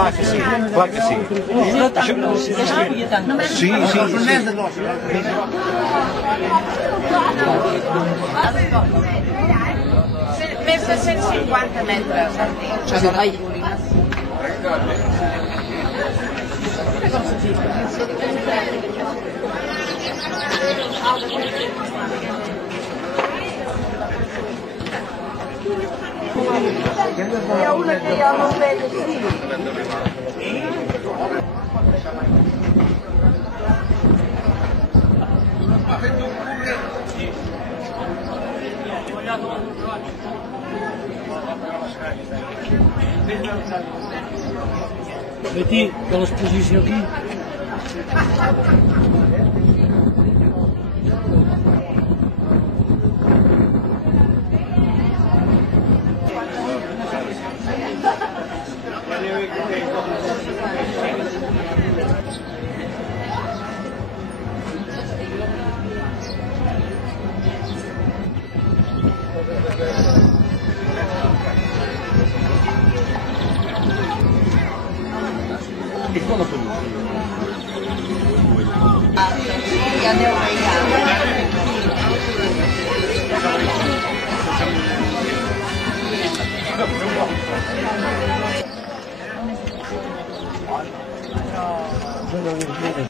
Clar que sí, clar que sí. Sí, sí, sí. Més de 150 metres, Arnau. Hi ha una que hi ha molt bella, sí. Betty, de l'exposició aquí. I com la policia? Ja aneu veient.